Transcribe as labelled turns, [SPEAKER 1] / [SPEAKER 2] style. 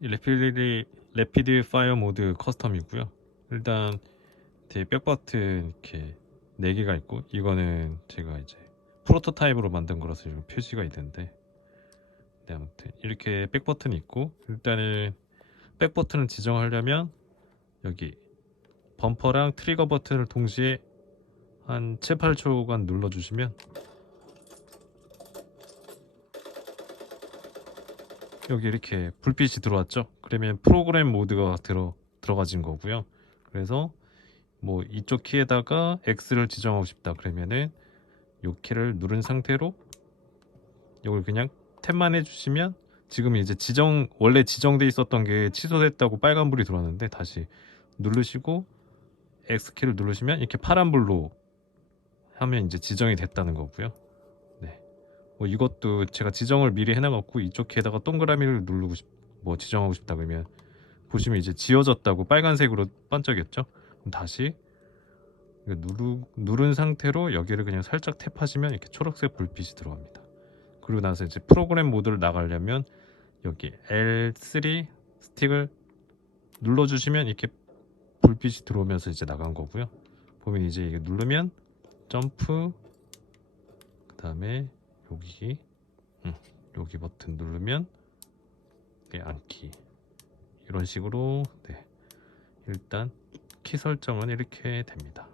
[SPEAKER 1] 이 레피드 레피드 파이어 모드 커스텀이고요. 일단 뒤에 백 버튼 이렇게 4개가 있고 이거는 제가 이제 프로토타입으로 만든 거라서 지금 표시가 있는데 네 아무튼 이렇게 백 버튼이 있고 일단은 백 버튼을 지정하려면 여기 범퍼랑 트리거 버튼을 동시에 한 7, 8초간 눌러주시면 여기 이렇게 불빛이 들어왔죠. 그러면 프로그램 모드가 들어 들어가진 거고요. 그래서 뭐 이쪽 키에다가 X를 지정하고 싶다 그러면은 요 키를 누른 상태로 이걸 그냥 탭만 해주시면 지금 이제 지정 원래 지정돼 있었던 게 취소됐다고 빨간불이 들어왔는데 다시 누르시고 X 키를 누르시면 이렇게 파란불로 하면 이제 지정이 됐다는 거고요. 네. 뭐 이것도 제가 지정을 미리 해놔갖고 이쪽 키에다가 동그라미를 누르고 싶, 뭐 지정하고 싶다 그러면 보시면 이제 지워졌다고 빨간색으로 반짝였죠. 그럼 다시 누르, 누른 상태로 여기를 그냥 살짝 탭하시면 이렇게 초록색 불빛이 들어갑니다. 그리고 나서 이제 프로그램 모드를 나가려면 여기 L3 스틱을 눌러주시면 이렇게 불빛이 들어오면서 이제 나간 거고요. 보면 이제 이게 누르면 점프 그 다음에 여기 음, 여기 버튼 누르면 네, 안기 이런 식으로 네, 일단 키 설정은 이렇게 됩니다.